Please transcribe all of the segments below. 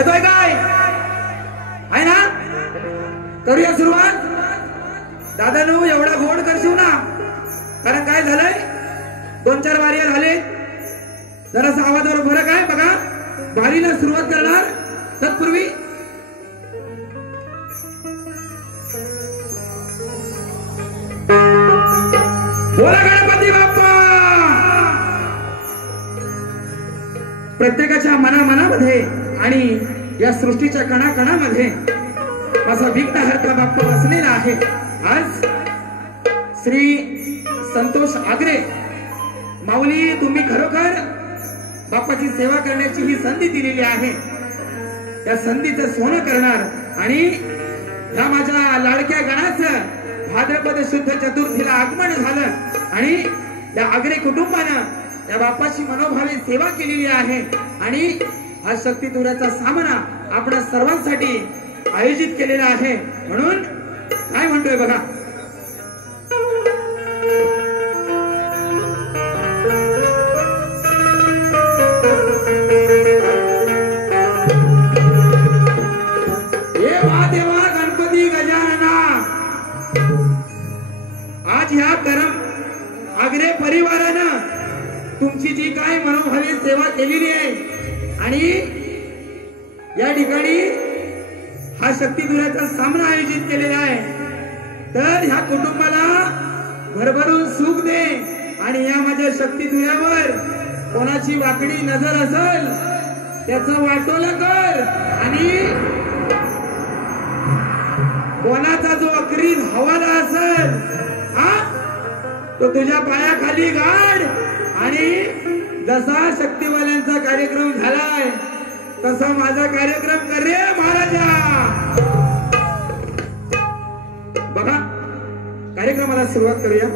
येतोय काय? आहे ना? करूया सुरुवात. दादानू एवढा गोड करशील ना, कारण काय झालंय, 2-4 वाऱ्या झाले, जरासा आवाजावर फरक आहे बघा. वारीला सुरुवात करणार तत्पूर्वी बोला गणपती बाप्पा. प्रत्येकाच्या मनामध्ये आणि या सृष्टीच्या कणाकणामध्ये असा विघ्नहर्ता बाप्पा बसलेला आहे. आज श्री संतोष आगरे माऊली, तुम्ही खरोखर बाप्पाची सेवा करण्याची ही संधी दिलेली आहे. त्या संधीचं सोनं करणार आणि या माझ्या लाडक्या गणाचं भाद्रपद शुद्ध चतुर्थीला आगमन झालं आणि या आगरे कुटुंबानं या बाप्पाची मनोभावे सेवा केलेली आहे आणि हा शक्ती तुऱ्याचा सामना आपल्या सर्वांसाठी आयोजित केलेला आहे. म्हणून काय म्हणतोय बघा, देवा गणपती गजानना, आज ह्या करम आगरे परिवारानं तुमची जी काय मनोभावी सेवा केलेली आहे आणि या ठिकाणी हा शक्ती दुराचा सामना आयोजित केलेला आहे, तर ह्या कुटुंबाला भरभरून सुख दे आणि या माझ्या शक्ती दुरावर कोणाची वाकडी नजर असेल त्याचं वाटोलं कर आणि कोणाचा जो अकरी हवाला असेल हा तो तुझ्या पायाखाली गाड. आणि जसा शक्तीवाल्यांचा कार्यक्रम झालाय तसा माझा कार्यक्रम कर रे महाराजा. बघा, कार्यक्रमाला सुरुवात करूया.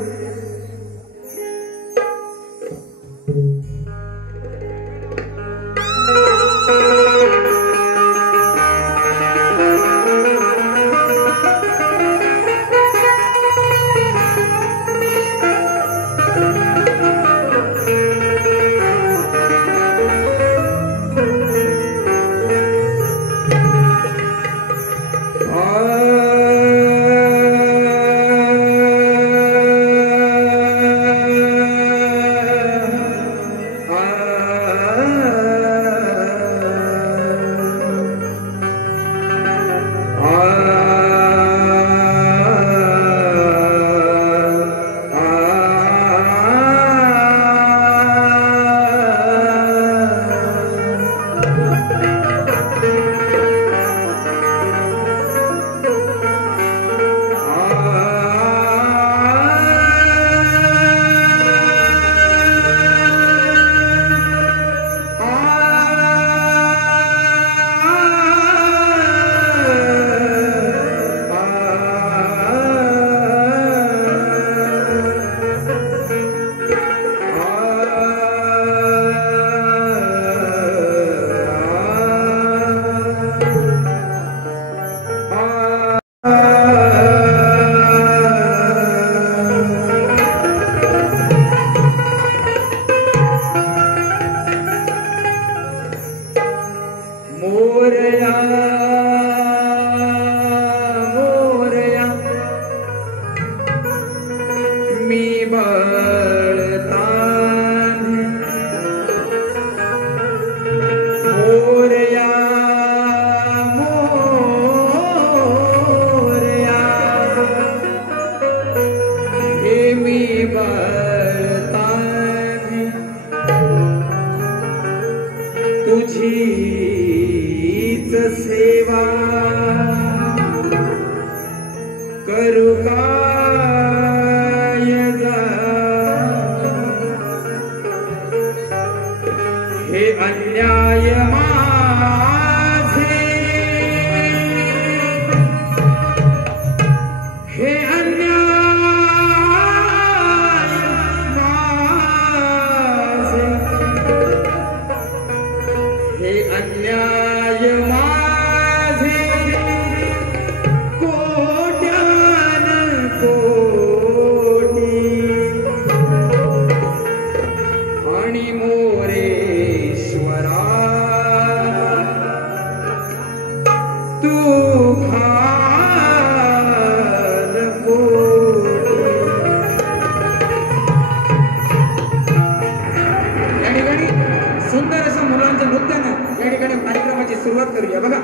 सुरुवात करूया बघा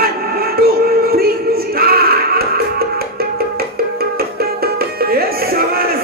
1 2 3 स्टार्ट येस शाबास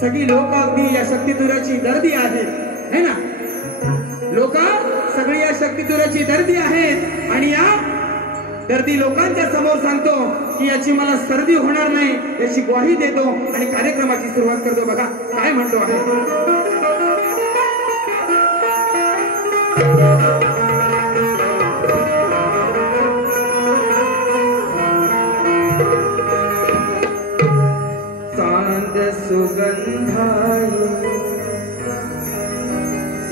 सगळी लोक अगदी या शक्तितुराची दर्दी आहेत है ना। लोक सगळी या शक्तितुराची दर्दी आहेत आणि या दर्दी लोकांच्या समोर सांगतो की याची मला सर्दी होणार नाही याची ग्वाही देतो आणि कार्यक्रमाची सुरुवात करतो। बघा काय म्हणतो आहे। सुगंधाई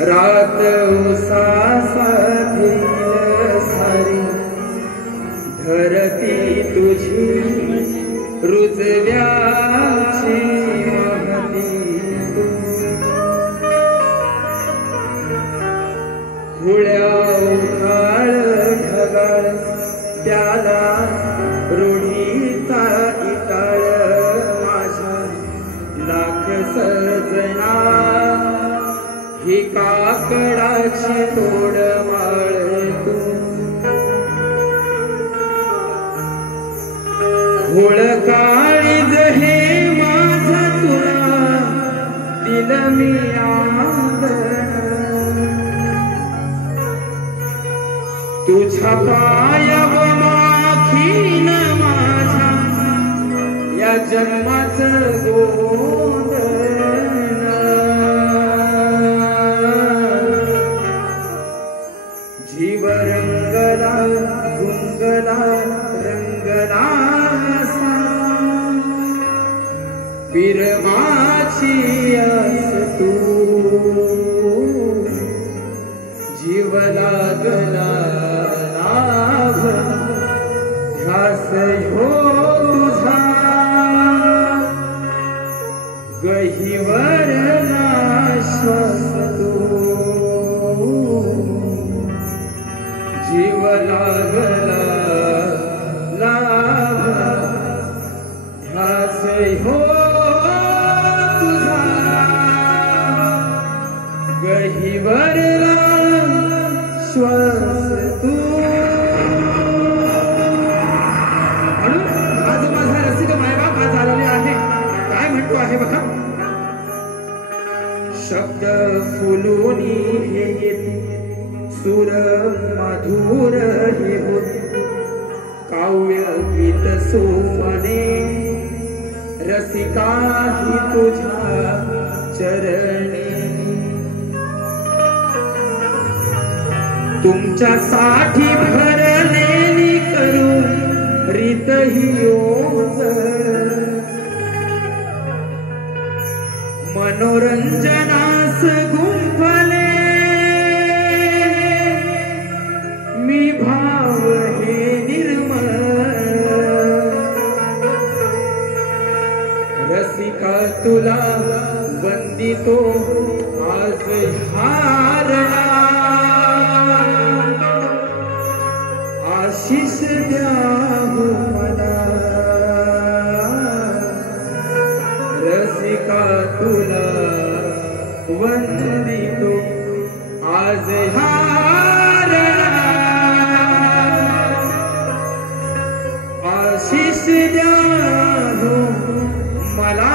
रात उसासातील सारी धरती तुझी रुजव्याची महती हुळ्या उखाळ ढगाळ त्याला रूढीचा इटाळ माझ्या लाख सजना ही काकडाची तोड माळ तू घोळ काळीज हे माझं तुला दिलं मी आंगण तुझ्या पायाव माखीन माझ्या या जन्माचं गोंधन जीव रंगला गुंगला रंगला विरमाची आस तू जीव लागला लाभ ध्यास हो तुझा गहिवर श्वास तू जीव लागला लाभ ध्यास हो गहिवर श्वास तू म्हणून आज माझा रसिक मायबाप आज आलेले आहे काय म्हणतो आहे बघा शब्द फुलूनी हे येते सुर मधुर हे होते काव्य गीत सोमने रसिका ही तुझ्या चरणी तुमच्यासाठी भरलेली करू रीत ही ओझ मनोरंजनास गुंफले मी भाव हे निर्मळ रसिका तुला वंदितो आज हारणा आशीष द्या हो मला रसिका तुला वंदितो आज हारणा आशीष द्या हो मला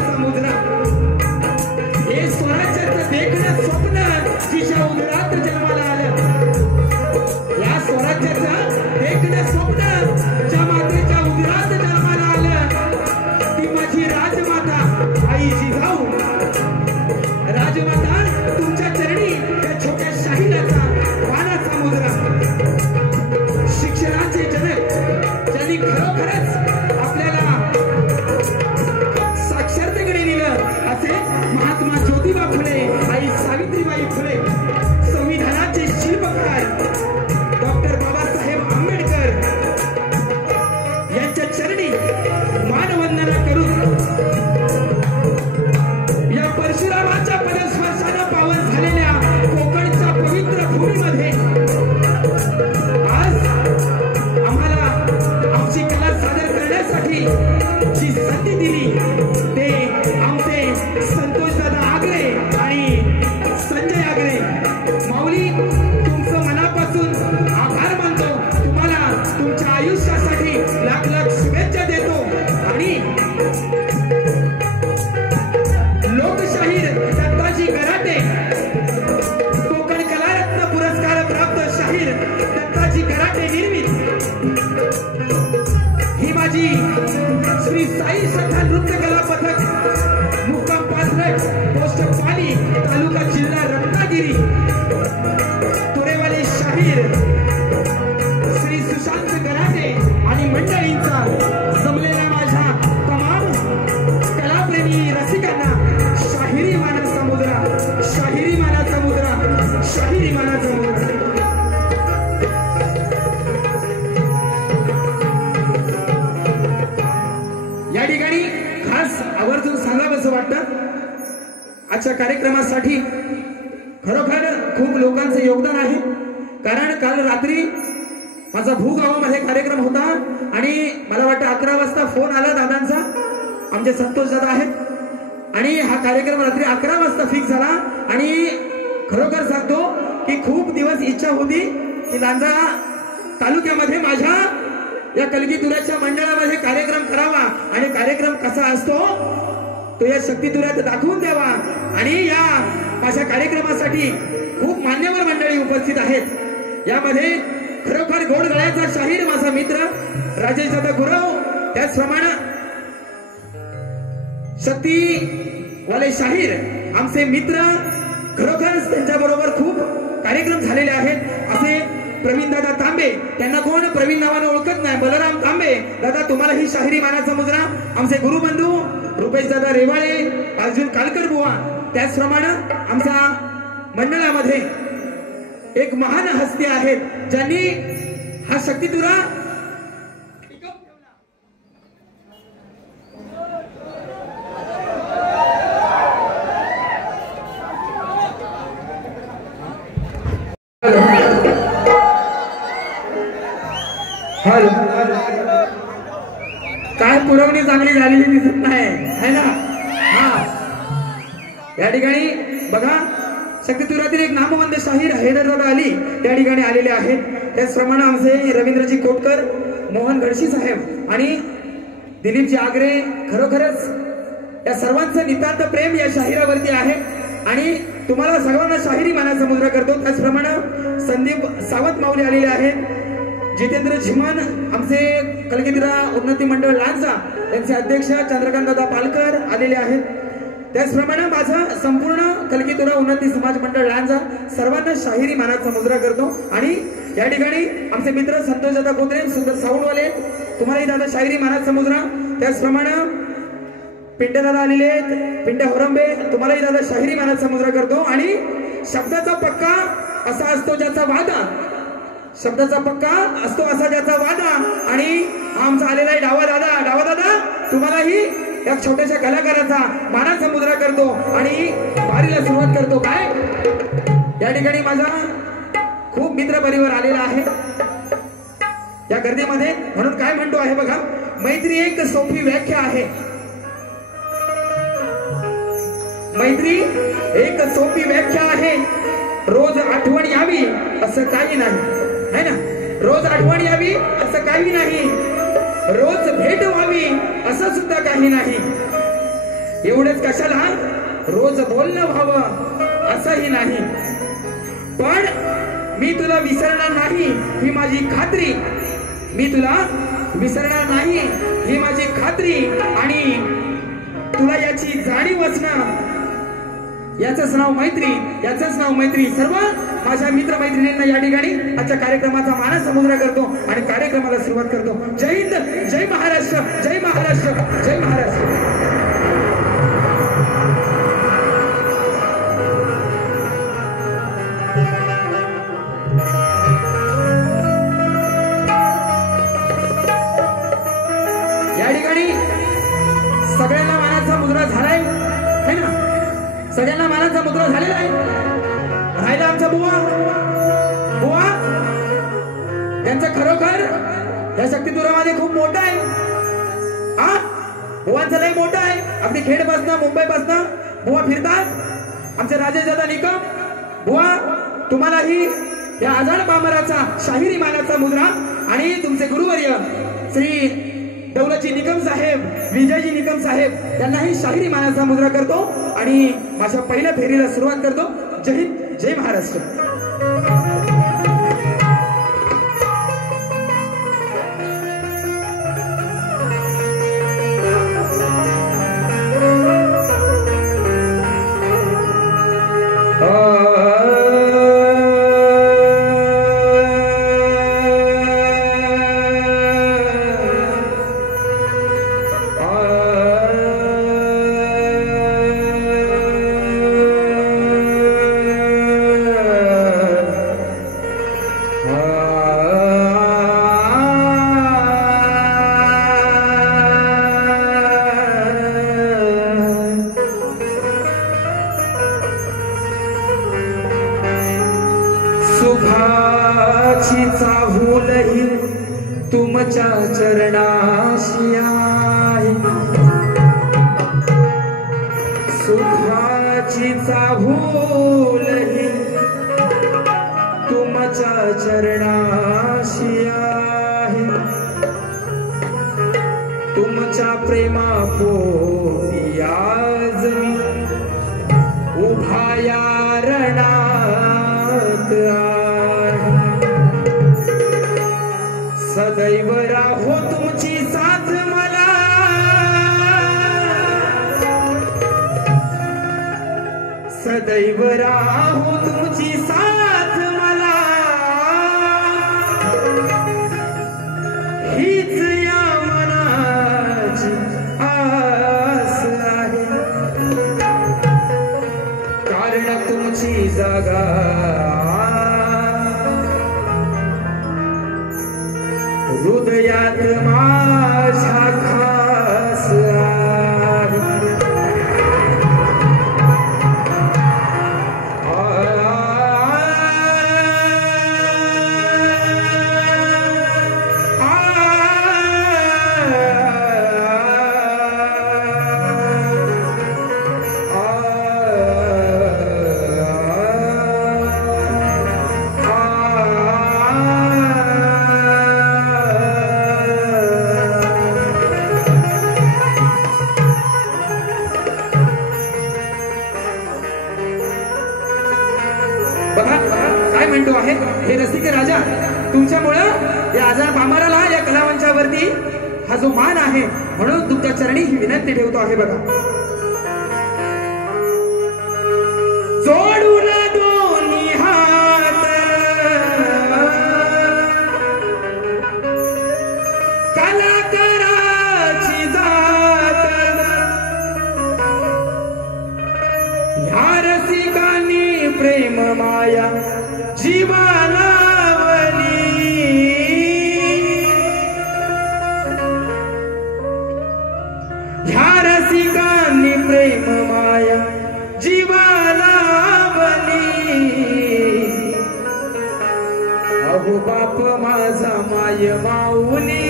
मानाचा मुजरा. हे स्वराज्याचं देखणं स्वप्न जिच्या उदरात जन्माला आलं. या स्वराज्याचं देखणं स्वप्न ज्या मातेच्या उदरात जन्माला आलं ती माझी राजमाता आई जिजाऊ. राजमाता तुमच्या चरणी त्या छोट्या शाहिराचा मानाचा मुजरा. शिक्षणाचे जनक ज्यांनी खरोखरच आपल्याला साक्षरतेकडे नेलं असे महात्मा ज्योतिबा फुले, आई सावित्रीबाई फुले, संविधानाचे शिल्पकार डॉक्टर बाबासाहेब आंबेडकर यांच्या चरणी मानवंदना करून या परशुरामाच्या पदस्पर्शाने पावन झालेल्या कोकणच्या पवित्र भूमीमध्ये आज आम्हाला आमची कला सादर करण्यासाठी जी संधी दिली ते आमचे संतोषदादा आगरे आणि संजय आगरे. माऊली तुमचं मनापासून आभार मानतो. तुम्हाला तुमच्या आयुष्यासाठी लाख लाख शुभेच्छा देतो. आणि लोकशाहीर दत्ताजी गराटे, कोकण कलारत्न पुरस्कार प्राप्त शाहीर दत्ताजी गराटे निर्मित ही माझी श्री साई श्रद्धा नृत्य कला पथक मुक्काम पाथरट पोस्ट पाली तालुका जिल्हा रत्नागिरी तुरेवाले शाहीर श्री सुशांत गराटे आणि मंडळींचा जमलेला माझ्या तमाम कलाप्रेमी रसिकांना शाहिरी मानाचा मुद्रा, शाहिरी मानाचा मुद्रा, शाहिरी मानाचा मुद्रा. या ठिकाणी खास आवर्जून सांगावंसं वाटतं आजच्या कार्यक्रमासाठी खरोखर खूप लोकांचं योगदान आहे. कारण काल रात्री माझा भूगावामध्ये कार्यक्रम होता आणि मला वाटतं 11 वाजता फोन आला दादांचा, आमचे संतोष दादा आहेत आणि हा कार्यक्रम रात्री 11 वाजता फिक्स झाला. आणि खरोखर सांगतो की खूप दिवस इच्छा होती की लांजा तालुक्यामध्ये माझ्या या कलगीतुऱ्याच्या मंडळामध्ये कार्यक्रम करावा आणि कार्यक्रम कसा असतो तो या शक्तितुऱ्यात दाखवून द्यावा. आणि या माझ्या कार्यक्रमासाठी खूप मान्यवर मंडळी उपस्थित आहेत. यामध्ये खरोखर गोड गळ्याचा शाहीर माझा मित्र राजेश दादा गुरव, त्याचप्रमाणे शक्तीवाले शाहीर आमचे मित्र, खरोखरच त्यांच्याबरोबर खूप कार्यक्रम झालेले आहेत असे प्रवीण दादा तांबे. त्यांना कोण प्रवीण नावाने ओळखत नाही, बलराम तांबे दादा तुम्हाला ही शाहिरी मानाचा मुजरा. आमचे गुरुबंधू रुपेश दादा रेवाळे, अर्जुन कालकर बुवा, त्याचप्रमाणे आमच्या मंडळामध्ये एक महान हस्ती आहेत ज्यांनी हा शक्तितुरा काय पुरवणी चांगली झालेली दिसत नाही है ना. हा या ठिकाणी बघा शक्तितुऱ्यातील एक नामवंत शाहीर हैदरदादा अली त्या ठिकाणी आलेले आहेत. त्याचप्रमाणे आमचे रवींद्रजी कोटकर, मोहन गडशी साहेब आणि दिलीपजी आगरे. खरोखरच या सर्वांचं नितांत प्रेम या शाहिरावरती आहे आणि तुम्हाला सर्वांना शाहिरी मानाचा मुजरा करतो. त्याचप्रमाणे संदीप सावंत माऊली आलेले आहेत. जितेंद्र झिमन आमचे कलगीतुरा उन्नती मंडळ लांजा त्यांचे अध्यक्ष चंद्रकांत दादा पालकर आलेले आहेत. त्याचप्रमाणे माझा संपूर्ण कलगीतुरा उन्नती समाज मंडळ लांजा सर्वांना शाहिरी मानाचा मुजरा करतो. आणि या ठिकाणी आमचे मित्र संतोष दादा कोत्रे, सुंदर साऊंडवाले, तुम्हालाही दादा शाहिरी मानाचा मुजरा. त्याचप्रमाणे पिंडे दादा आलेले आहेत, पिंडे होरंबे, तुम्हालाही दादा शाहिरी मानाचा मुजरा करतो. आणि शब्दाचा पक्का असा असतो ज्याचा वादा, शब्दाचा पक्का असतो असा ज्याचा वादा. आणि आमचा आलेला आहे डावा दादा तुम्हालाही या छोट्याशा कलाकाराचा मानाचा मुजरा करतो आणि वारीला सुरुवात करतो. काय या ठिकाणी माझा खूप मित्र परिवार आलेला आहे या गर्दीमध्ये, म्हणून काय म्हणतो आहे बघा. मैत्री एक सोपी व्याख्या आहे, मैत्री एक सोपी व्याख्या आहे. रोज आठवण यावी असं काही नाही है ना. रोज आठवण यावी असं काही नाही, रोज भेट व्हावी असं सुद्धा काही नाही. एवढेच कशाला रोज बोलणं व्हावं असंही नाही, पण मी तुला विसरणार नाही ही माझी खात्री, मी तुला विसरणार नाही ही माझी खात्री, आणि तुला याची जाणीव असणं, याचंच नाव मैत्री, याचंच नाव मैत्री. सर्व माझ्या मित्र मैत्रिणींना या ठिकाणी आजच्या कार्यक्रमाचा मानसमुद्र करतो आणि कार्यक्रमाला सुरुवात करतो. जय हिंद, जय महाराष्ट्र, जय महाराष्ट्र, जय महाराष्ट्र. या ठिकाणी सगळ्यांना मानाचा मुद्रा झालाय है ना, सगळ्यांना मानाचा मुद्रा झालेला आहे. राहिला आमचा बुवा, बुवा त्यांचं खरोखर या शक्तिदुरामध्ये खूप मोठं आहे. हा बुवांचं लय मोठं आहे. अगदी खेडपासनं मुंबईपासनं बुवा फिरतात. आमचे राजेश दादा निकम बुवा, तुम्हालाही या आझाद पामराचा शाहिरी मानाचा मुद्रा आणि तुमचे गुरुवर्य श्री दौलतजी निकम साहेब, विजयजी निकम साहेब त्यांनाही शाहिरी मानाचा मुद्रा करतो आणि माझ्या पहिल्या फेरीला सुरुवात करतो. जय हिंद, जय महाराष्ट्र. सुखाची चाहूलही तुमच्या चरणाशी आहे, सुखाची चाहूलही तुमच्या चरणाशी आहे, तुमच्या प्रेमापोटी आज मी उभा या रणात आहे. सदैव राहो तुमची साथ मला, सदैव राहो तुमची साथ मला, हीच या मनाची आस आहे. कारण तुमची जागा हृदयात माझ्या खास आहे. बघा काय म्हणतो आहे हे रसिक राजा, तुमच्यामुळं या आझाद पामराला या कलावंचावरती हा जो मान आहे, म्हणून तुमच्या चरणी ही विनंती ठेवतो आहे. बघा, जोडून दोन्ही हात कलाकाराची जात, ह्या रसिकांनी प्रेम माया जीवालावली, ह्या रसिकांनी प्रेम माया जीवालावली. अहो बाप माझा माय माऊली,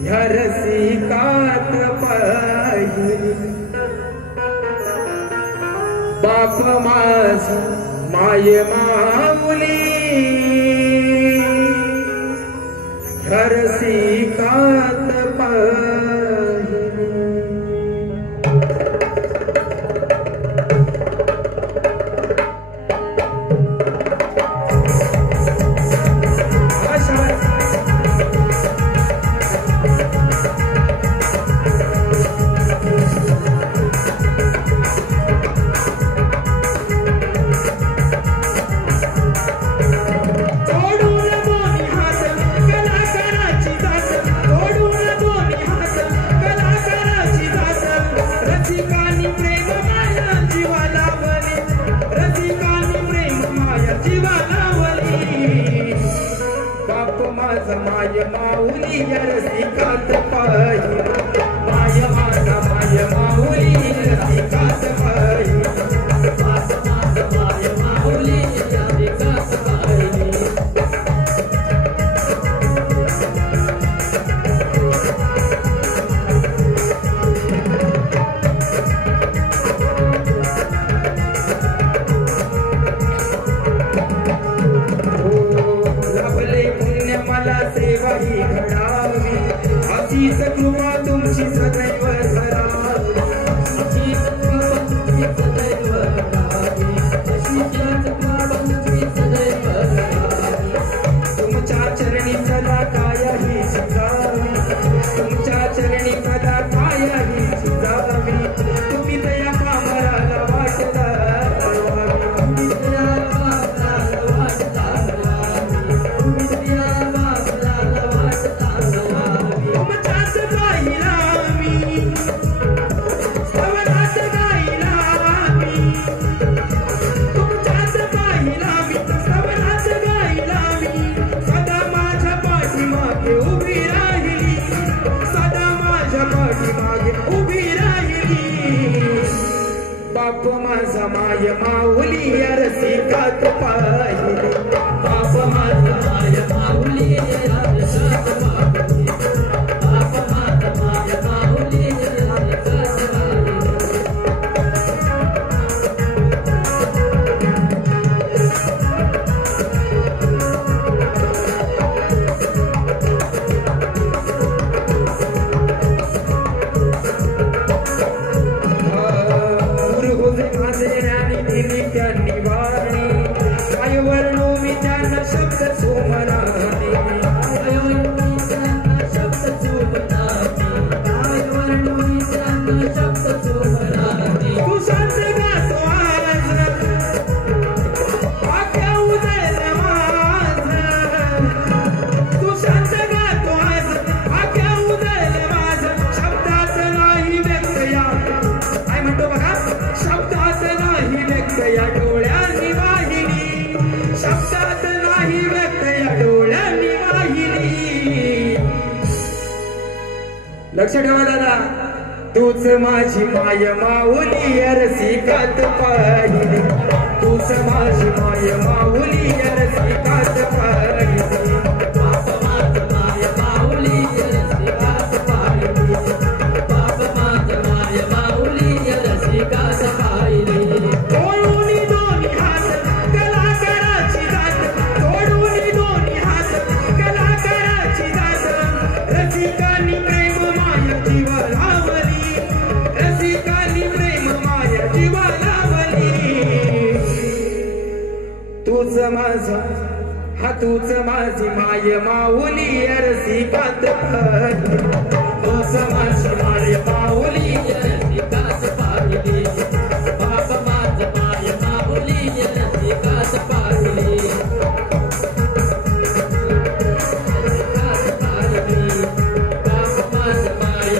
ह्या रसिकात पाहिली. बाप माझा माय माऊली, ह्या रसिकात पाहिली. लक्ष ठेवा दादा, तूच माझी माय माऊली रसिकात पाहिली, तूच माझी माय माऊली रसिकात पाहिली, बाप माझ माय माऊली रसिकात पाहिली, बाप माझ माय माऊली रसिकात पाहिली. तोडून दोन्ही हात कलाकाराची जात, तोडून दोन्ही हात कलाकाराची जात, रसिकांनी प्रेम माया जीवा लावली, रसिकांनी प्रेम माया जीवा लावली. तूच माझा हा तूच माझी माय माऊली रसिकात पाहिली, तूच माझी माय माऊली रसिकात पाहिली, बाप माझ माय माऊली रसिकात पाहिली, रसिकात पाहिली, बाप माझ माय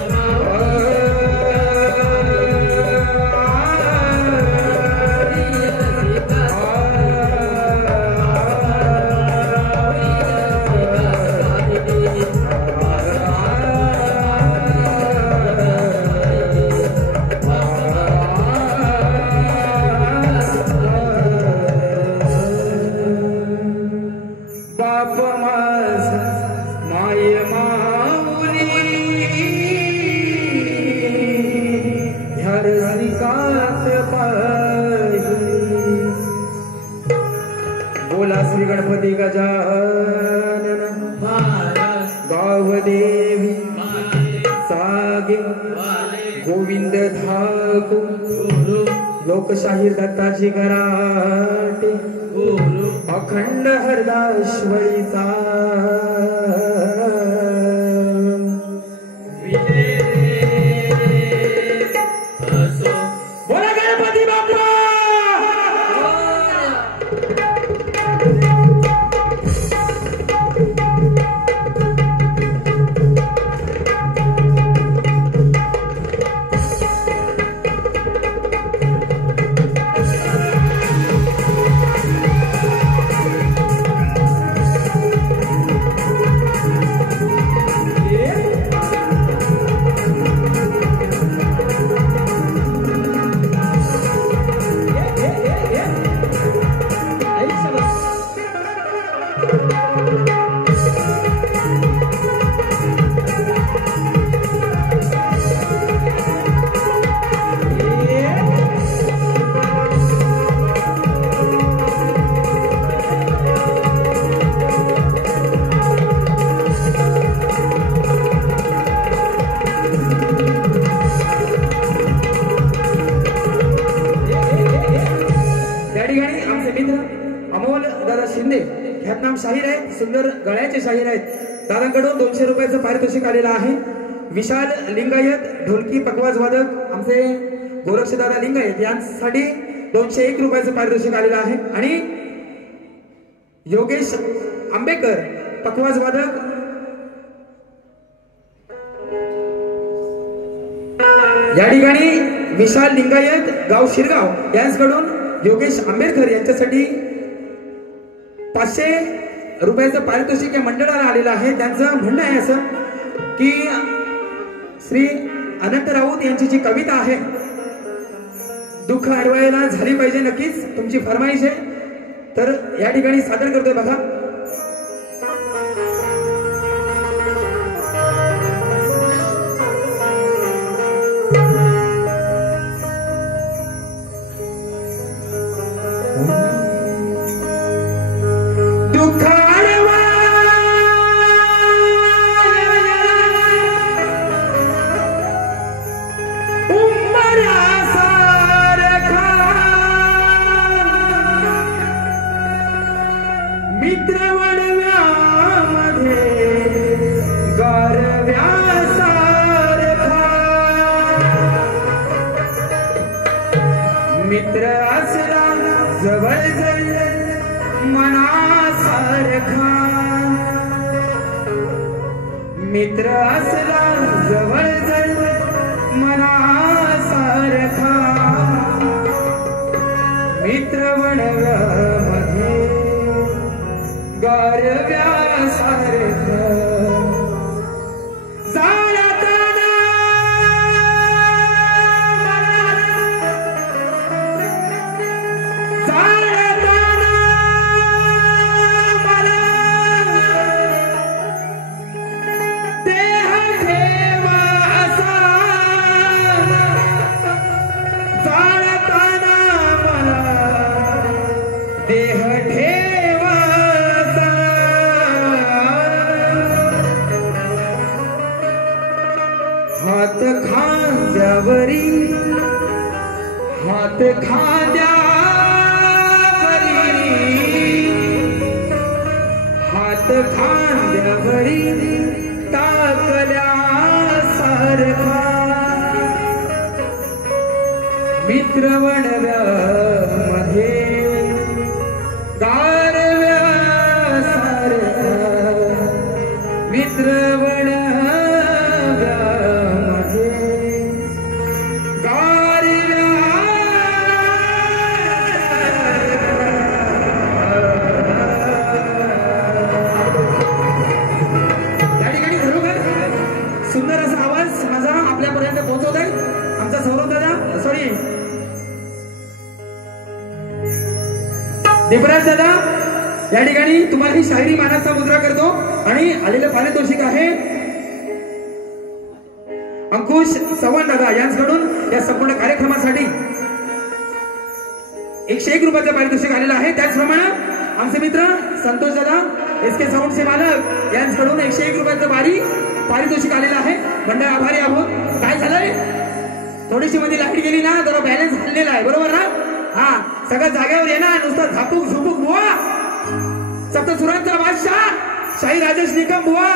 बाप माझ माय माऊली ह्या रसिकात पाहिली. बोला श्री गणपती गजानन गावदेवी सागे गोविंद ठाकूर लोकशाही दत्ताजी गराटे अखंड हरदाश्वरीचा बोला गणपती बाप्पा शाहीर आहेत, सुंदर गळ्याचे शाहीर आहेत. दादांकडून 200 रुपयाचं पारितोषिक आलेलं आहे. विशाल लिंगायत ढोलकी पकवाज वादक आमचे गोरक्षदादा लिंगायत यांसाठी 201 रुपयाचं पारितोषिक आलेलं आहे. आणि योगेश आंबेकर पकवाज वादक या ठिकाणी विशाल लिंगायत गाव शिरगाव यांच्याकडून योगेश आंबेडकर यांच्यासाठी 500 रुपयाचं पारितोषिक या मंडळाला आलेलं आहे. त्यांचं म्हणणं आहे असं की श्री अनंत राऊत यांची जी कविता आहे दुःख अडवायला झाली पाहिजे, नक्कीच तुमची फरमाईश आहे, तर या ठिकाणी सादर करतोय बघा. मित्र असला जवळ मनासारखा, मित्र असला जवळ मनासारखा, मित्र वणव्यामध्ये गारव्यासारखा. हात खांद्यावरी, हात खांद्यावरी, हात खांद्यावरी टाकल्यासारखा, मित्र वणव्यामध्ये गारव्यासारखा, मित्र सुंदर असा आवाज माझा आपल्यापर्यंत पोहोचवत आहे आमचा सौरभ दादा, सॉरी देवराज दादा या ठिकाणी तुम्हाला ही शायरी मानाचा मुद्रा करतो आणि आलेलं पारितोषिक आहे अंकुश चव्हाण दादा यांच्याकडून या संपूर्ण कार्यक्रमासाठी 101 रुपयाचं पारितोषिक आलेलं आहे. त्याचप्रमाणे आमचे मित्र संतोष दादा SK साऊंडचे मालक यांच्याकडून 101 रुपयाचं पारितोषिक आलेलं आहे. मंडळ आभारी आहोत. काय झालंय थोडीशी मध्ये लाईट गेली ना जरा बॅलन्स हल्लेला आहे, बरोबर ना? हा, सगळं जागेवर ये ना, नुसतं झापूक झुपूक बुवा. सप्तसुरांचा बादशाह शाही राजेश निकम बुवा,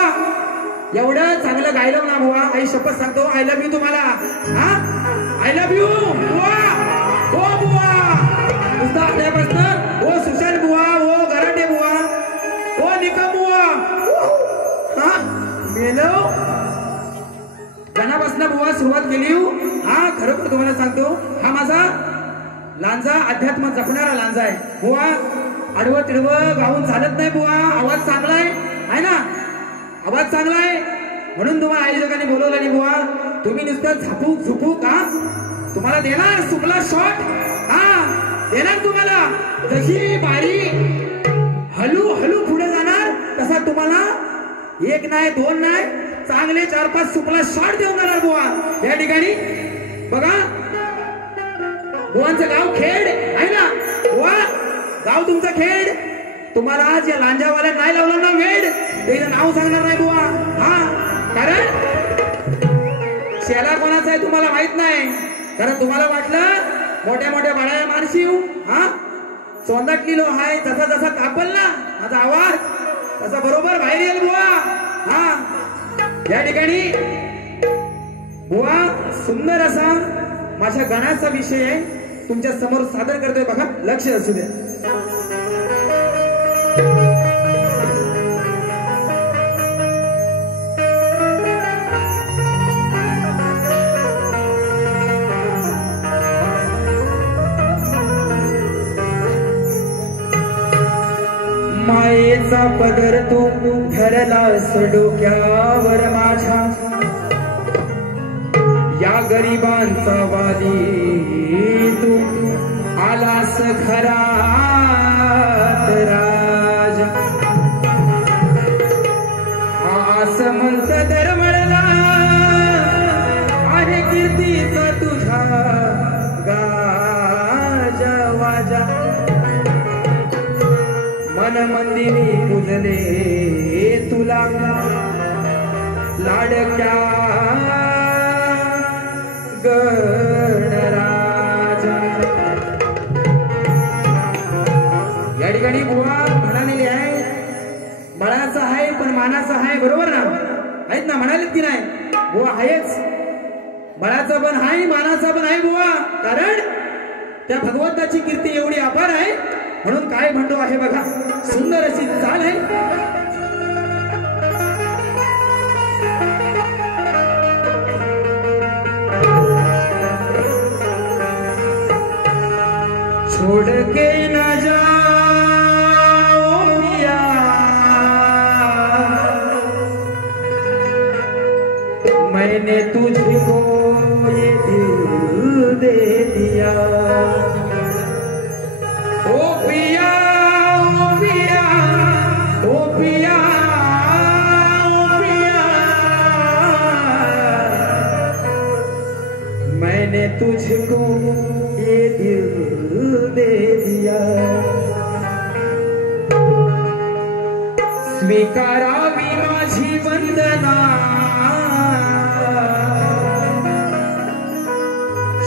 एवढं चांगलं गायलं ना बुवा. आई शपथ सांगतो, आय लव्ह यू तुम्हाला. हा, आय लव्ह यू बुवा. हो बुवा, नुसतं आल्यापासून हो सुशांत बुवा, हो गराटे बुवा, हो निकम बुवा. हा, मेलो गाण्यापासून बुवा सुरुवात केली. हा, खरोखर तुम्हाला सांगतो, हा माझा लांजा अध्यात्म जपणारा लांजा आहे बुवा. आडवं तिडवं गाऊन चालत नाही बुवा. आवाज चांगला आहे ना, आवाज चांगला आहे म्हणून तुम्हाला आयोजकांनी बोलवलं नाही बुवा. तुम्ही नुसतं झापूक झुपूक. हा, तुम्हाला देणार सुकला शॉट. हा, देणार तुम्हाला. जशी बारी हलू हलू पुढे जाणार तसा तुम्हाला एक नाही दोन नाही चांगले 4-5 सुकला शॉट देऊन जाणार बुवा. या ठिकाणी बघा, बुवांचं गाव खेड आहे ना बुवा. गाव तुमचं खेड. तुम्हाला आज या लांजावाला नाही लावलं ना वेड, त्याचं नाव सांगणार नाही बुवा. हा, कारण शेला कोणाचा आहे तुम्हाला माहित नाही. कारण तुम्हाला वाटलं मोठ्या मोठ्या बाळाया माणशी. हा, सोंदाटली लो हाय, जसा जसा कापल ना माझा आवाज तसा बरोबर बाहेर येईल बुवा. हा, या ठिकाणी बुवा सुंदर असा माझ्या गाण्याचा विषय आहे, तुमच्या समोर सादर करतोय. बघा, लक्ष असू द्या. मायेचा पदर तू धरलास डोक्यावर माझ्या, या गरिबांचा वाली तू आलास घरात राजा. आसमंत दरवळला आहे कीर्तीचा तुझा गाजा वाजा. मन मंदिरी पूजले तुला लाडक्या गणराजा. या ठिकाणी बुवा म्हणालेली आहे, बळाचा आहे पण मानाचा आहे, बरोबर ना? आहेत ना, म्हणालेत की नाही? बुवा आहेच, बळाचा पण आहे मानाचा पण आहे बुवा. कारण त्या भगवंताची कीर्ती एवढी अपार आहे म्हणून काय म्हणतो आहे बघा, सुंदर अशी चाल आहे. छोड़ के न जाओ पिया, मैंने तुझको ये दिल दे दिया. ओ पिया ओ पिया ओ पिया ओ पिया, मैंने तुझको ये दिल दे दिया. स्वीकारावी माझी वंदना,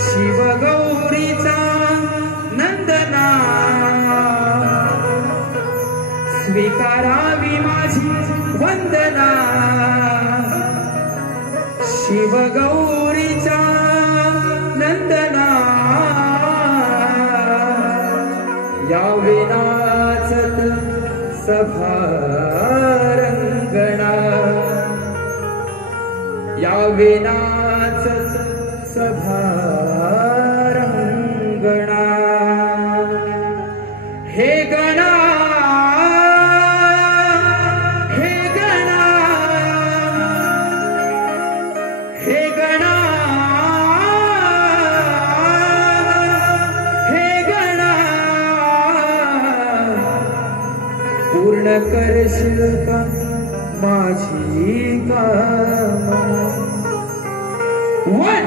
शिव गौरीचा नंदना. स्वीकारावी माझी वंदना, शिव गौरीचा नंदना. यावे नाचत सभा रंगणा, यावे नाचत सभा रंगणा. हे गणा हे गणा हे गणा हे गणा, पूर्ण करशील का माझी कामना. 1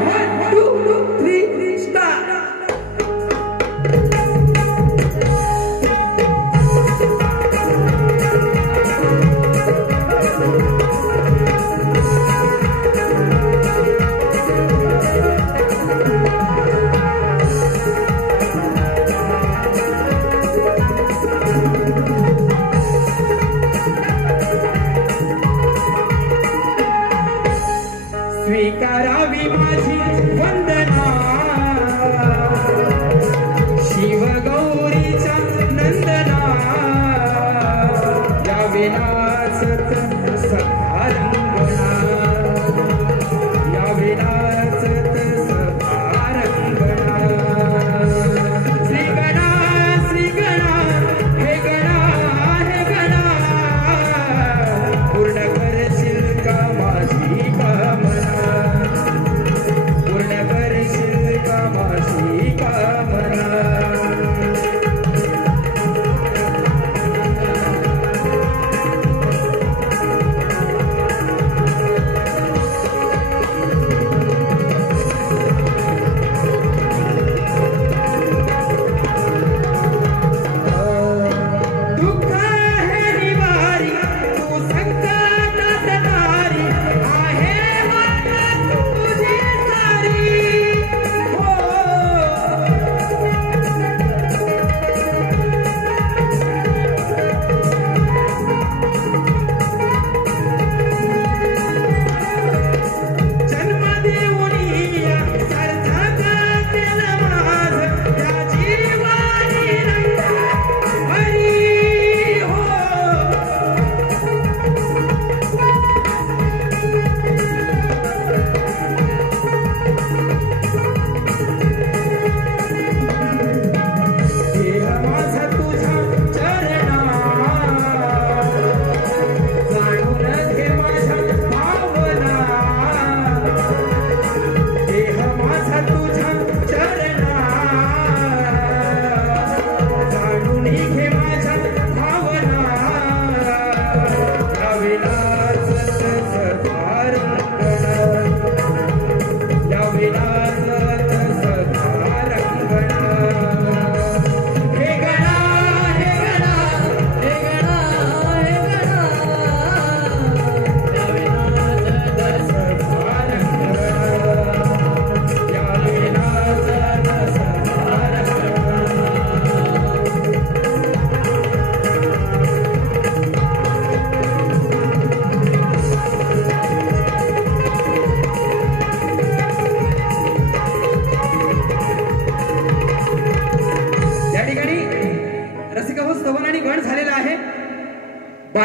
2 3 स्टार्ट.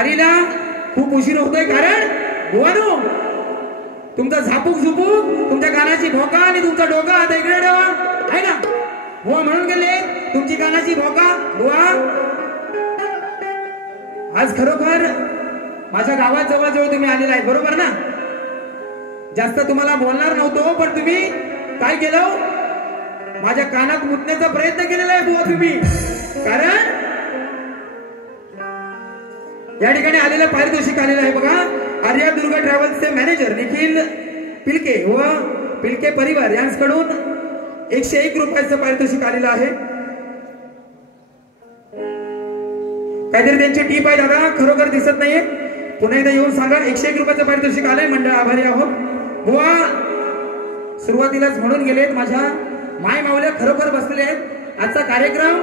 वारीला खूप उशीर होतोय, कारण बुवानो तुमचा झापूक झुपूक, तुमच्या कानाची भोका आणि तुमचा डोका आता इकडे ठेवा, आहे ना? बुवा म्हणून गेले तुमची कानाची भोका. बुवा आज खरोखर माझ्या गावात जवळ तुम्ही आलेला आहे, बरोबर ना? जास्त तुम्हाला बोलणार नव्हतो, पण तुम्ही काय केलं? माझ्या कानात मुतण्याचा प्रयत्न केलेला आहे बुवा तुम्ही. कारण या ठिकाणी आलेलं पारितोषिक आलेलं आहे बघा. आर्या दुर्गा ट्रॅव्हल्सचे मॅनेजर निखिल पिलके व पिलके परिवार यांच्याकडून 101 रुपयाचं पारितोषिक आलेलं आहे. काहीतरी त्यांची टीप आहे दादा, खरोखर दिसत नाहीये. पुन्हा एकदा येऊन सांगा. 101 रुपयाचं पारितोषिक आलंय. मंडळ आभारी आहोत. बुवा सुरुवातीलाच म्हणून गेलेत, माझ्या माय माऊल्या खरोखर बसलेले आहेत. आजचा कार्यक्रम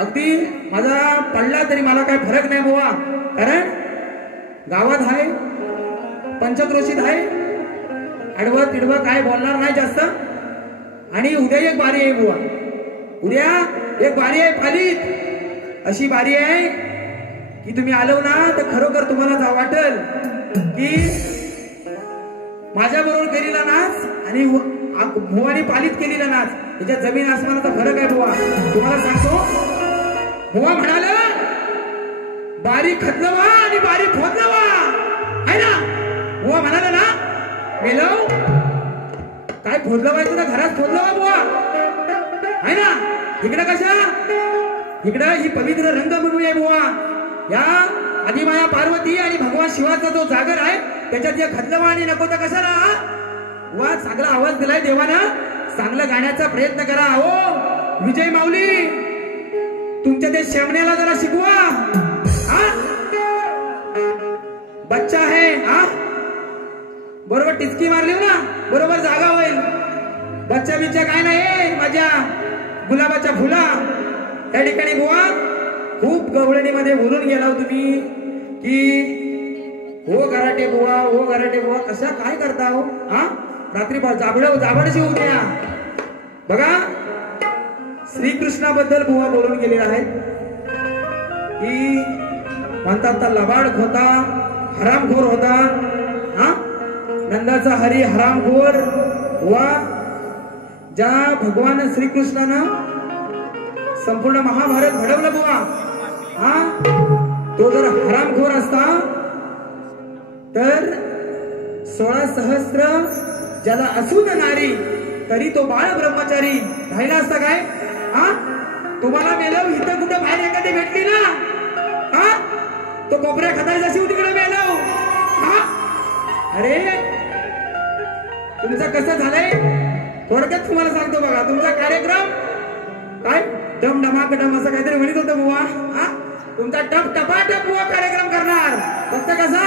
अगदी माझा पडला तरी मला काय फरक नाही बुवा, कारण गावात आहे, पंचक्रोशीत आहे, आडवं तिडवं काय बोलणार नाही जास्त. आणि उद्या एक बारी आहे बुवा, उद्या एक बारी आहे पालीत. अशी बारी आहे की तुम्ही आलो ना तर खरोखर तुम्हाला वाटेल की माझ्या बरोबर केलेला नाच आणि भुवानी पालीत केलेला नाच याच्यात जमीन आसमानाचा फरक आहे बुवा. तुम्हाला सांगतो, बुवा म्हणाला बारी खतलवा आणि बारी फोदलवा, आहे ना? बुवा म्हणाला ना, मेलो काय फोदलवायचं ना घरात फोदलवा बुवा, आहे ना? इकडं कशा, इकडं ही पवित्र रंगभूमी आहे बुवा. या आदिमाया पार्वती आणि भगवान शिवाचा जो जागर आहे त्याच्यात या खतलवा आणि नको तर कशाला बुवा. चांगला आवाज दिलाय देवानं, चांगलं गाण्याचा प्रयत्न करा. हो विजय माऊली, तुमच्या ते शेवण्याला जरा शिकवा. बच्चा आहे, बरोबर टिचकी मारली ना, बरोबर जागा होईल. बच्चा बिच्चा काय नाही, माझ्या गुलाबाच्या फुला. त्या ठिकाणी बुवा खूप गवळणीमध्ये बोलून गेला तुम्ही की हो गराटे बुवा, हो गराटे बुवा. कशा काय करता हो? रात्री जाबडशी उद्या बघा. श्रीकृष्णाबद्दल बुवा बोलून गेलेला आहे की म्हणतात लबाड होता, हरामखोर होता. नंदाचा हरी हरामखोर. वा ज्या भगवान श्रीकृष्णानं संपूर्ण महाभारत घडवलं बुवा, तो जर हरामखोर असता तर 16 सहस्त्र ज्याला असून नारी तरी तो बाळ ब्रह्मचारी राहिला असता काय? तुम्हाला मेलो इथं कुठं बाहेर एखादी भेटली ना, तो कोपऱ्या खताळ जशी तिकडे मेलो. अरे तुमचं कसं झालंय थोडक्यात तुम्हाला सांगतो बघा. तुमचा कार्यक्रम काय डम डमाकडम असं काहीतरी म्हणत होतं बुवा. तुमचा टप टपाटप बुवा कार्यक्रम करणार. फक्त कसा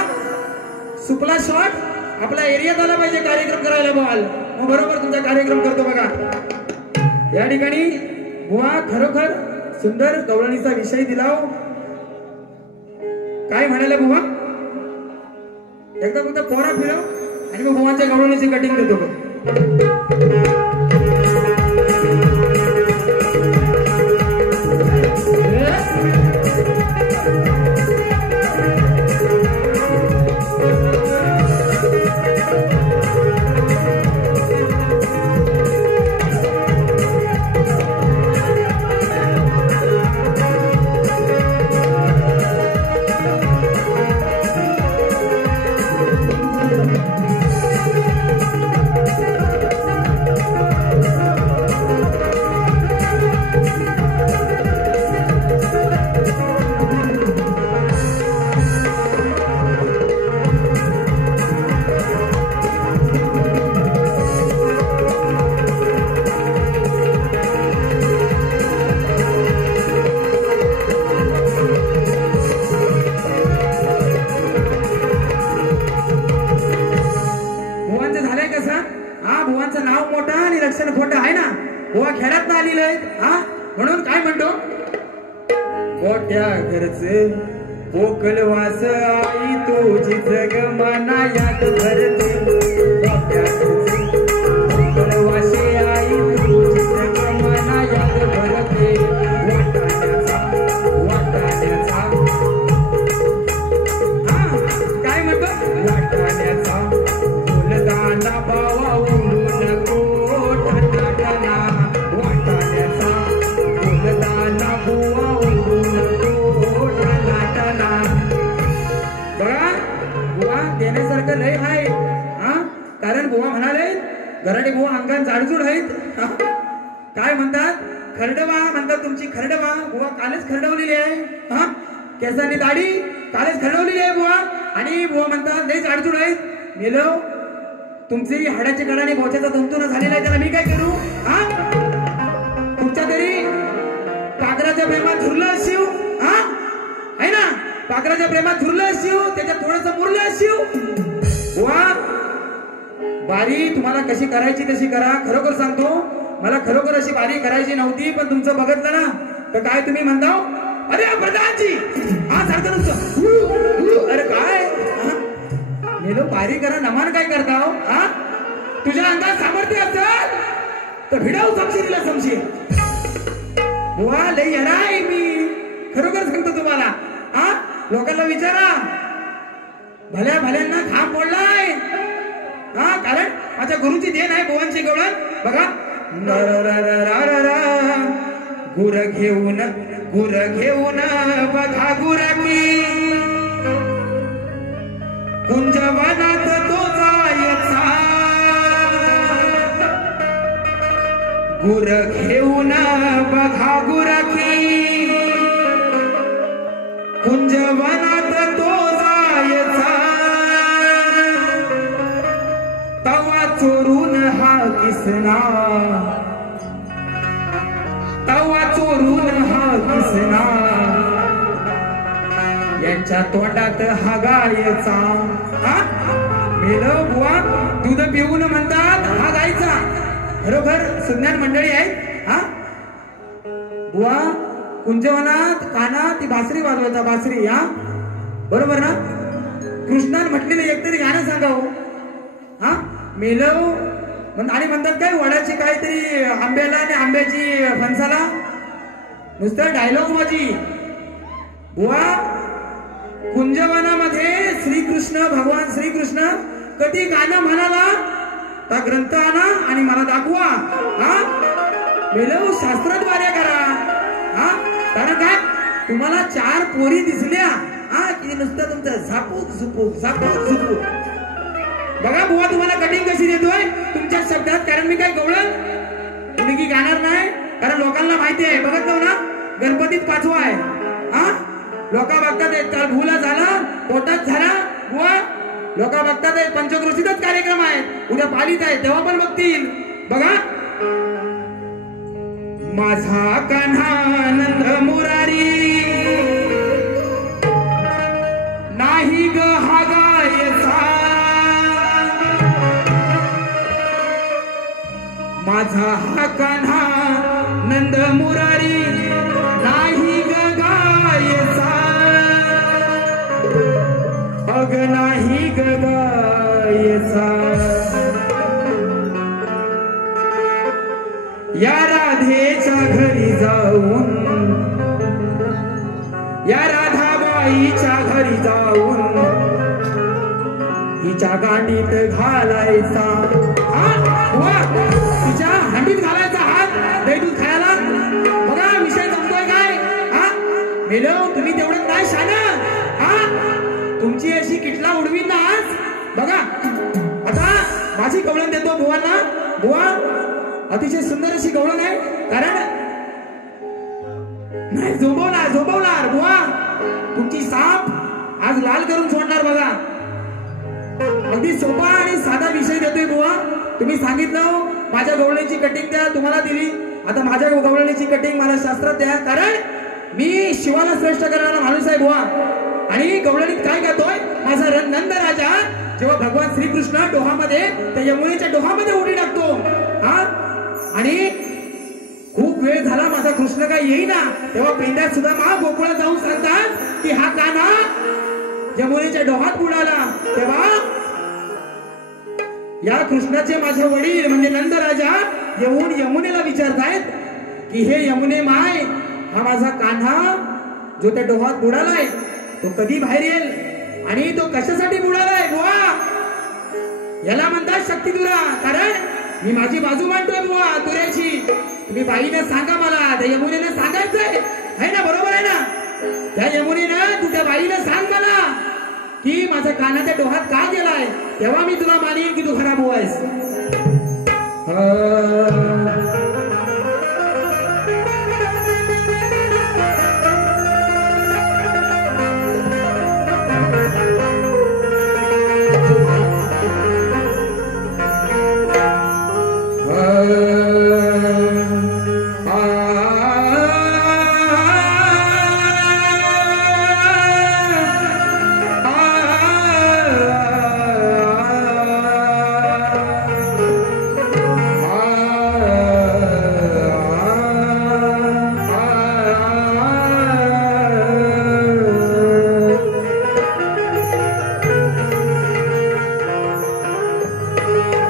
सुपला शॉट आपल्या एरियात आला पाहिजे कार्यक्रम करायला बॉल, मग बरोबर तुमचा कार्यक्रम करतो बघा. या ठिकाणी बुवा खरोखर सुंदर गवळणीचा विषय दिला. काय म्हणाले बुवा? एकदा फक्त पोरा फिरव आणि मग बुवाच्या गवळणीची कटिंग देतो बघ. मोठ्या घरचे पोकलवास आई तुझी जग मनायात भरते. मोठ्या घरचे पोकलवासे आई तुझी जग मनायात भरते. वाटाण्याचा अंगात जाडजूड आहेत. काय म्हणतात? खरडवा म्हणतात तुमची. खरडवा बुवा कालच खरडवलेली आहे. हा, केसांनी दाढी कालच खरडवलेली आहे बुवा. आणि बुवा म्हणतात लय जाडजूड आहेत. मेलो तुमची हाडाची गडाने बोच्याचा तंतून झालेला आहे, त्याला मी काय करू? हा, तुमच्या तरी पाखराच्या प्रेमात धुरलं शिव. हा आहे ना, पाखराच्या प्रेमात धुरलं शिव, त्याच्यात थोडंसं मुरलं शिव. वा, बारी तुम्हाला कशी करायची तशी करा. खरोखर सांगतो, मला खरोखर अशी बारी करायची नव्हती, पण तुमचं बघितलं ना तर काय तुम्ही म्हणता, अरे प्रधानजी हा सारखं नुसतं. अरे काय मेलो, बारी करा नमान काय करता हो? हा, तुझ्या अंगात सामर्थ्य असेल तर भिडाव समशील समशील. बुवा लय येणार आहे मी, खरोखर सांगतो तुम्हाला. हा, लोकांना विचारा, भल्या भल्यांना घाम पडलाय. हा, कारण माझ्या गुरुची देण आहे भुवनची गवळण. बघा, गुर घेऊन बघा गुरकी कुंजवनात तो जायचा. गुर घेऊन बघा गुरकी कुंजवनात तो जायचा. तवा चोरून हा किसना, तवा चोरून हा किसना, यांच्या तोंडात हा गायचा. हा, मेलो बुवा दूध पिऊन म्हणतात हा गायचा. खरोखर सुज्ञान मंडळी आहेत. हा, बुवा कुंजवनात कानात ती बासरी वाजवायचा, बासरी. हा, बरोबर ना? कृष्णान म्हटलेलं एकतरी गाणं सांगावं. हा, मेलो आणि म्हणतात काय वडाची काहीतरी आंब्याला आणि आंब्याची फणसाला, नुसतं डायलॉग माझी. बुवा कुंजवनामध्ये श्रीकृष्ण, भगवान श्रीकृष्ण कधी गाणं म्हणाला त्या ग्रंथ आणा आणि मला दाखवा. हा, मेलो शास्त्रद्वारे करा. हा, कारण काय तुम्हाला 4 पोरी दिसल्या हा की नुसतं तुमचं झापूक झुपूक झापूक झुपूक. बघा बुवा तुम्हाला कटिंग कशी देतोय तुमच्या शब्दात, कारण मी काय गवळण मुलगी गाणार नाही, कारण लोकांना माहिती आहे. बघत जाऊ ना, गणपतीत 5वा आहे. हा, लोक बघतात आहेत, काल भूला झाला पोटात झाला बुवा, लोक बघतात आहेत. पंचक्रोशीतच कार्यक्रम आहे, उद्या पालीत आहे तेव्हा पण बघतील. बघा, माझा कान्हा नंद मुरारी नाही ग हा गायचा. माझा हा कान्हा नंद मुरारी नाही ग गायचा. अग नाही ग गायचा. या राधेच्या घरी जाऊन, या राधाबाईच्या घरी जाऊन हिच्या गांडीत घालायचा. तिच्या हंडीत घालायचा हात दैदूत खायला. बघा विषय जमतोय काय? हा, मेलो तुम्ही तेवढं काय शान. हा, तुमची अशी किटला उडवीन ना आज. बघा आता माझी गवळण देतो बुवांना. बुवा अतिशय सुंदर अशी गवळण आहे, कारण नाही झोपवणार बुवा. तुमची साप आज लाल करून सोडणार. बघा अगदी सोपा आणि साधा विषय देतोय बुवा. तुम्ही सांगितलं माझ्या गवळणीची कटिंग द्या, तुम्हाला दिली. आता माझ्या गवळणीची कटिंग मला शास्त्रात द्या, कारण मी शिवाला श्रेष्ठ करणारा माणूस आहे बुवा. आणि गवळणीत काय करतोय माझा नंद राजा, जेव्हा भगवान श्रीकृष्ण डोहामध्ये त्या यमुनेच्या डोहामध्ये उडी टाकतो. हा, आणि खूप वेळ झाला माझा कृष्ण काय येईना, तेव्हा पेंड्यात सुद्धा मा गोकुळात जाऊन सांगतात की हा कान्हा यमुनेच्या डोहात बुडाला. तेव्हा या कृष्णाचे माझे वडील म्हणजे नंद राजा येऊन यमुनेला विचारतायत की हे यमुने माय, हा माझा कान्हा जो त्या डोहात बुडालाय तो कधी बाहेर येईल आणि तो कशासाठी बुडालाय बुवा. याला म्हणतात शक्तिदुरा, कारण मी माझी बाजू मांडतोय बुवा तुऱ्याची. तुम्ही बाईने सांगा मला, त्या यमुनेने सांगायचंय आहे ना, बरोबर आहे ना? त्या यमुनेनं तू त्या बाईने सांग मला की माझा कान्हा त्या डोहात का गेलाय, तेव्हा मी तुला मानेन की तू खरा बुवा आहेस.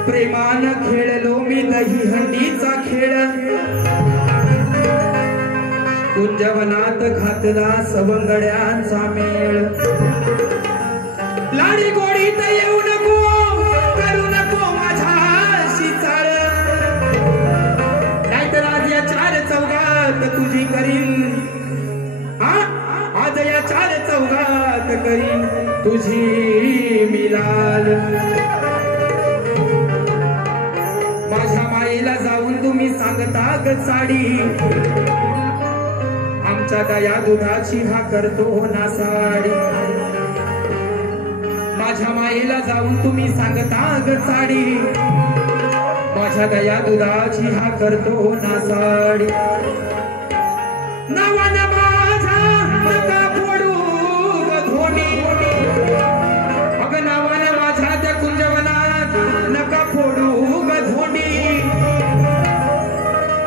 प्रेमान खेळलो मी दही हंडीचा खेळ कुंजवनात घातला सवंगड्यांचा मेळ लाडी गोडीत येऊ नको करू नको माझ्याशी चाळ नाहीतर आज या चार चौघात तुझी करीन आज या चार चौघात करीन तुझी मिलाल माझ्या माईला जाऊन तुम्ही सांगता ग साडी आमच्या दया दुधाची हा करतो ना साडी माझ्या माईला जाऊन तुम्ही सांगता ग साडी माझ्या दया दुधाची हा करतो ना साडी नावान माझा नका फोडू ग धोनी अग नावान माझ्या त्या कुंजवनात नका फोडू ग धोनी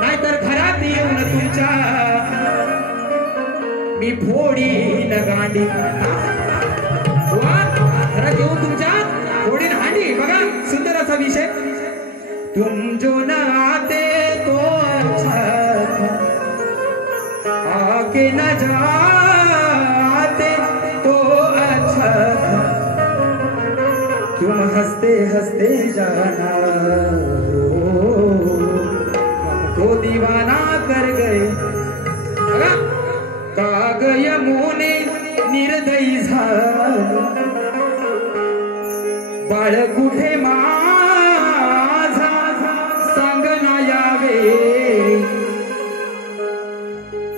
नाहीतर घरात येऊन तुमच्या मी फोडी न गांडी घरात येऊन तुमच्या फोडी न हांडी बघा सुंदर असा विषय तुम जो न आते तो अच्छा आके न जाते तो अच्छा तुम हंसते हंसते जाना हमको दीवाना कर गए काग यमुने निर्दयी झालं बाळ कुठे माझा सांग ना यावे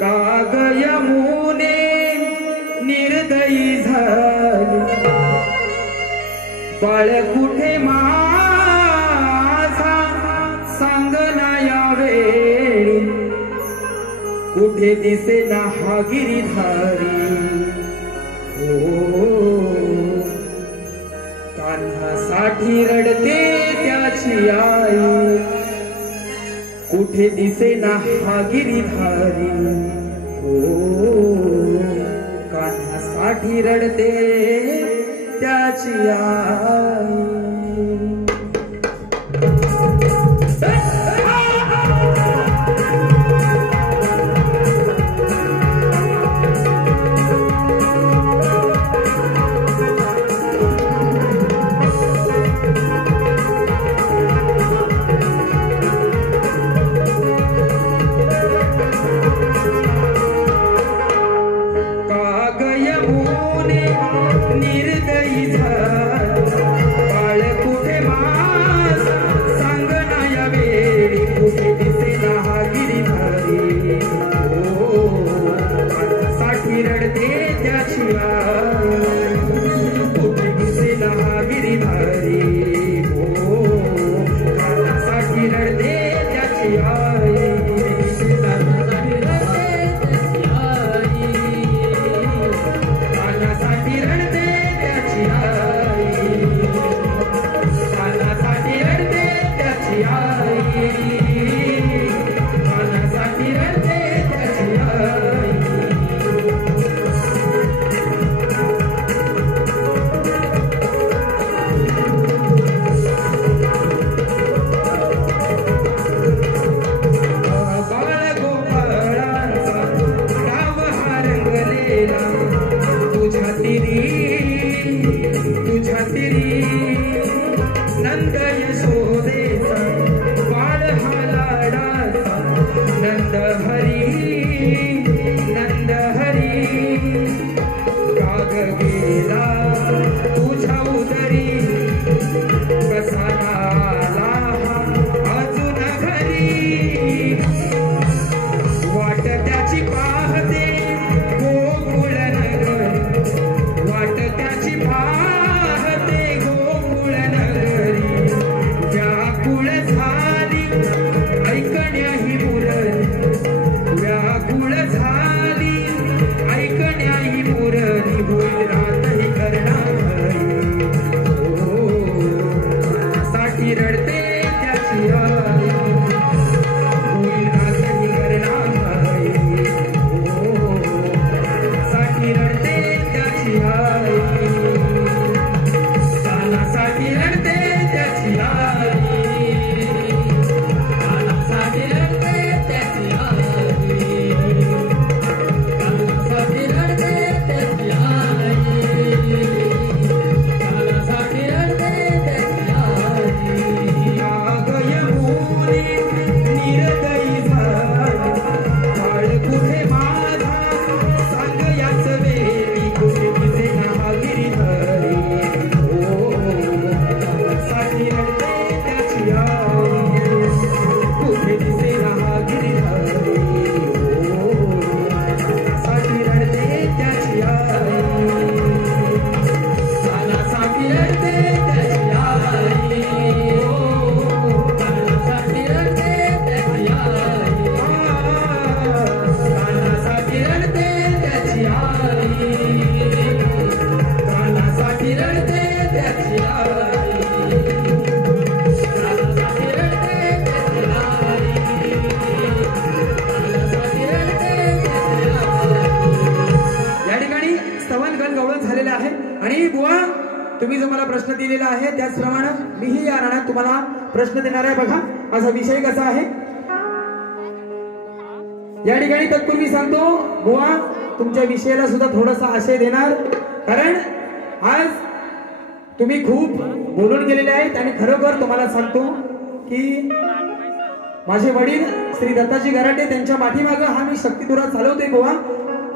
काग यमुने निर्दयी झालं बाळ कुठे माझा सांग ना यावे कुठे दिसे ना हा गिरीधारी हो कान्हासाठी रडते त्याची आई कुठे दिसे ना हा गिरीधारी हो कान्हासाठी रडते त्याची आई निर्दयी बाळ कुठे धूळ झाली ऐकण्याही मुरली होईल रातही करणार साठी रडते त्याची आई होईल रातही करणार साठी रडते त्याची आई साठी रडते त्याची आई तुम्ही जो मला प्रश्न दिलेला आहे त्याचप्रमाणे मीही या राणात तुम्हाला प्रश्न देणार आहे. बघा माझा विषय कसा आहे या ठिकाणी. तत्पूर्वी सांगतो बुवा तुमच्या विषयाला सुद्धा थोडासा आशय देणार, कारण आज तुम्ही खूप बोलून गेलेले आहेत आणि खरोखर तुम्हाला सांगतो की माझे वडील श्री दत्ताजी गराटे त्यांच्या पाठीमागे हा मी शक्तिदुरा चालवतोय बुवा.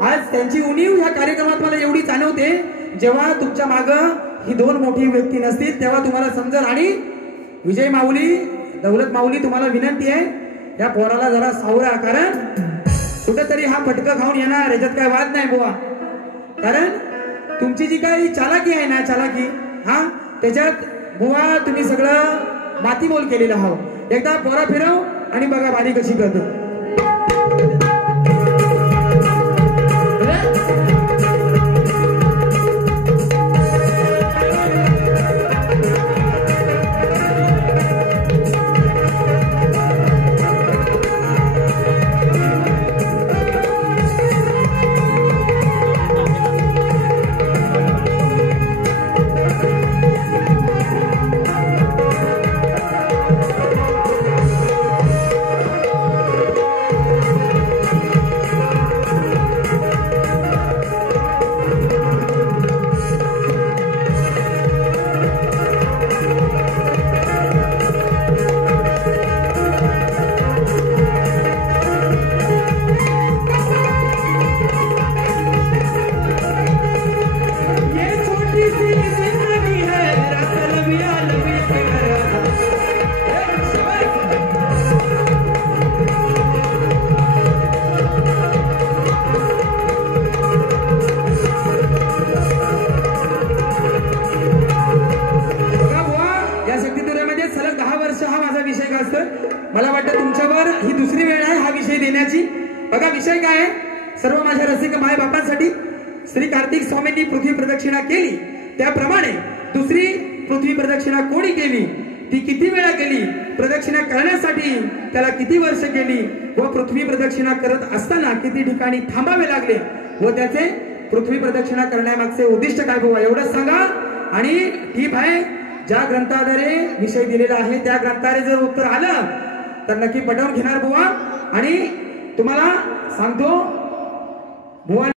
आज त्यांची उणीव ह्या कार्यक्रमात मला एवढी जाणवते, जेव्हा तुमच्या मागं ही दोन मोठी व्यक्ती नसतील तेव्हा तुम्हाला समजेल. आणि विजय माऊली, दौलत माऊली, तुम्हाला विनंती आहे या पोराला जरा सावरा, कारण कुठेतरी हा फटका खाऊन येणार याच्यात काय वाद नाही बुवा. कारण तुमची जी काही चालाकी आहे ना, चालाकी हा त्याच्यात बुवा तुम्ही सगळं मातीमोल केलेलं आहात. एकदा पोरा फिरव आणि बघा बारी कशी करतो. मला वाटतं तुमच्यावर ही दुसरी वेळ आहे हा विषय देण्याची. बघा विषय काय आहे, सर्व माझ्या रसिक माय बापांसाठी श्री कार्तिक स्वामींनी पृथ्वी प्रदक्षिणा केली त्याप्रमाणे दुसरी पृथ्वी प्रदक्षिणा कोणी केली, ती किती वेळा केली, प्रदक्षिणा करण्यासाठी त्याला किती वर्ष केली व पृथ्वी प्रदक्षिणा करत असताना किती ठिकाणी थांबावे लागले व त्याचे पृथ्वी प्रदक्षिणा करण्यामागचे उद्दिष्ट काय बुवा एवढंच सांगा. आणि ठीक आहे, ज्या ग्रंथाद्वारे विषय दिलेला आहे त्या ग्रंथाद्वारे जर उत्तर आलं तर नक्की पटवून घेणार बुवा. आणि तुम्हाला सांगतो बुवा